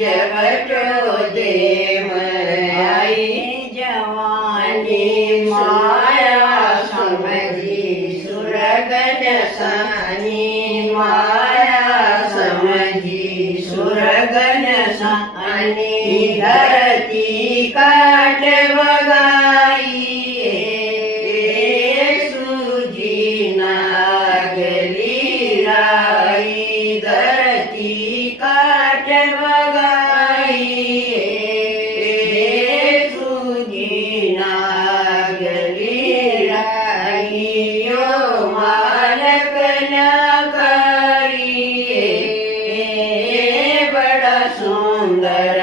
जगतो देव आई जवानी माया समझी सुरगन सानी माया समझी सुरगन सानी धरती काट बगाई सूजी नागली राई धरती काट बगाई सूजी नागली राई यो मालक न करी बड़ा सुंदर